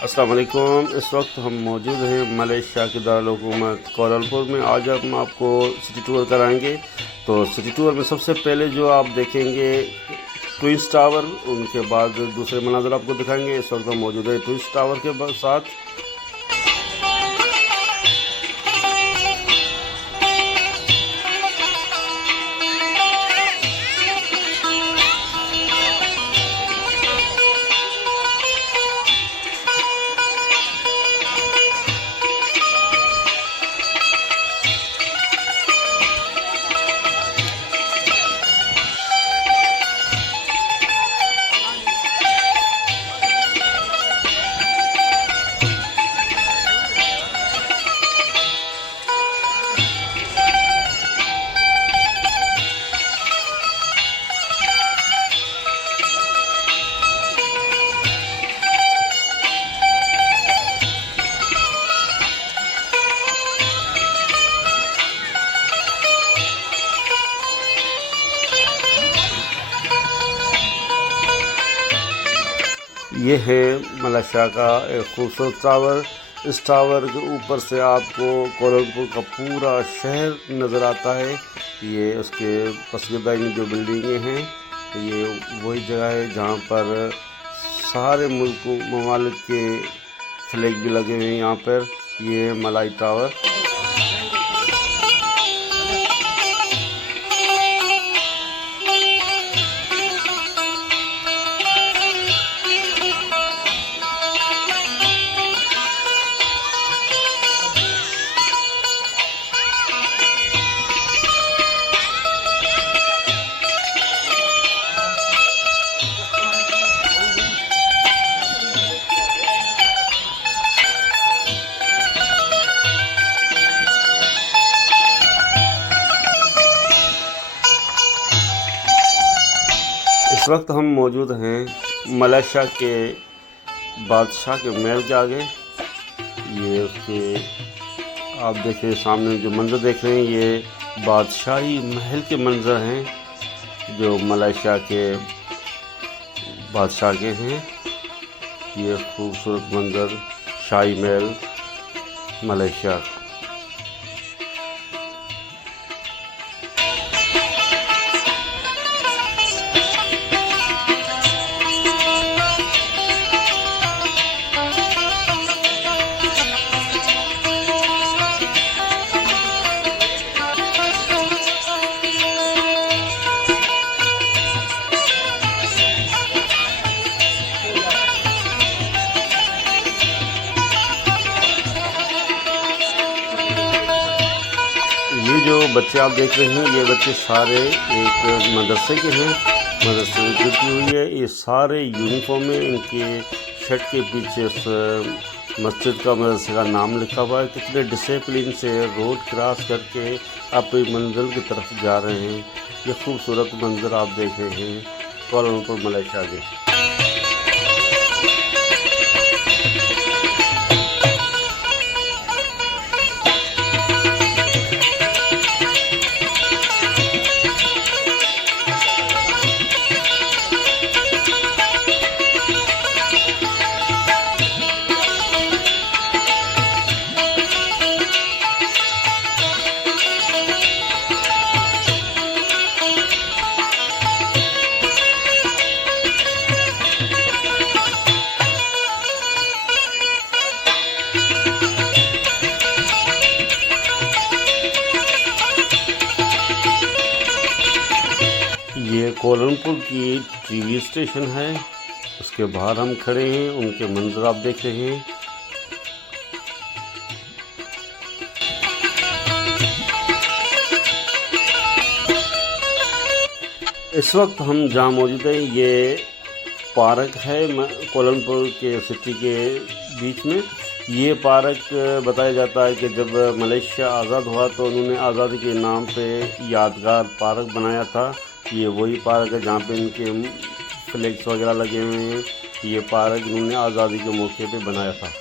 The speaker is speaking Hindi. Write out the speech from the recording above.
अस्सलाम वालेकुम। इस वक्त हम मौजूद हैं मलेशिया के दारुल हुकूमत कोलालमपुर में। आज हम आपको सिटी टूर कराएंगे। तो सिटी टूर में सबसे पहले जो आप देखेंगे ट्विंस टावर, उनके बाद दूसरे मनाज़र आपको दिखाएंगे। इस वक्त हम मौजूद है ट्विंस टावर के साथ। ये है मलेशिया का एक खूबसूरत टावर। इस टावर के ऊपर से आपको कोलालमपुर का पूरा शहर नज़र आता है। ये उसके पसगीदा में जो बिल्डिंगें हैं, ये वही जगह है जहाँ पर सारे मुल्क ममालिक के फ्लैग भी लगे हुए हैं। यहाँ पर ये मलाई टावर। इस वक्त हम मौजूद हैं मलेशिया के बादशाह के महल के आगे। ये उसके आप देखें सामने जो मंज़र देख रहे हैं, ये बादशाही महल के मंज़र हैं जो मलेशिया के बादशाह के हैं। ये खूबसूरत मंज़र शाही महल मलेशिया। ये जो बच्चे आप देख रहे हैं, ये बच्चे सारे एक मदरसे के हैं। मदरसे में छुट्टी हुई है। ये सारे यूनिफॉर्म में, इनके शर्ट के पीछे उस मस्जिद का, मदरसे का नाम लिखा हुआ है। कितने डिसिप्लिन से रोड क्रॉस करके अपनी मंजिल की तरफ जा रहे हैं। ये खूबसूरत मंजर आप देख रहे हैं कोलालमपुर मलेशिया के। ये कोलालमपुर की टीवी स्टेशन है, उसके बाहर हम खड़े हैं। उनके मंजर आप देख रहे हैं। इस वक्त हम जहाँ मौजूद हैं, ये पार्क है कोलालमपुर के सिटी के बीच में। ये पार्क बताया जाता है कि जब मलेशिया आज़ाद हुआ तो उन्होंने आज़ादी के नाम पे यादगार पार्क बनाया था। ये वही पार्क है जहाँ पे इनके फ्लैग्स वगैरह लगे हुए हैं। ये पार्क उन्होंने आज़ादी के मौके पे बनाया था।